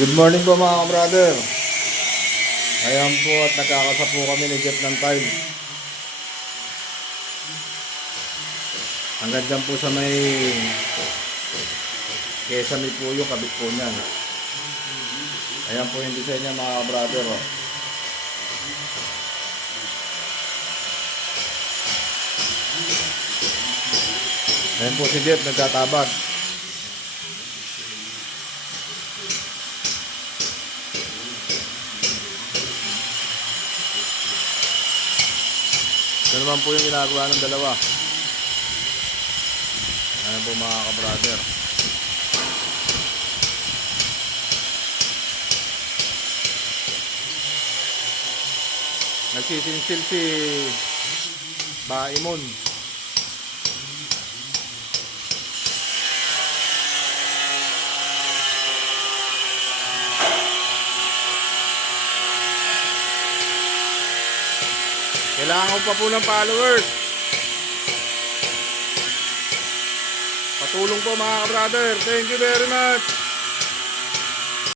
Good morning po mga brother. Ayan po at nagkakasa po kami ni Jeff ng tile. Hanggang dyan po sa may Kesame po yung kabit po niyan. Ayan po yung design niya mga brother. Oh. Ayan po si Jeff nagtatabag. Ito naman po yung ginagawa ng dalawa. Ayan po mga ka-brother. Nagsisinsil si Baimon. Kailangan ko pa po ng followers. Patulong po mga brother. Thank you very much.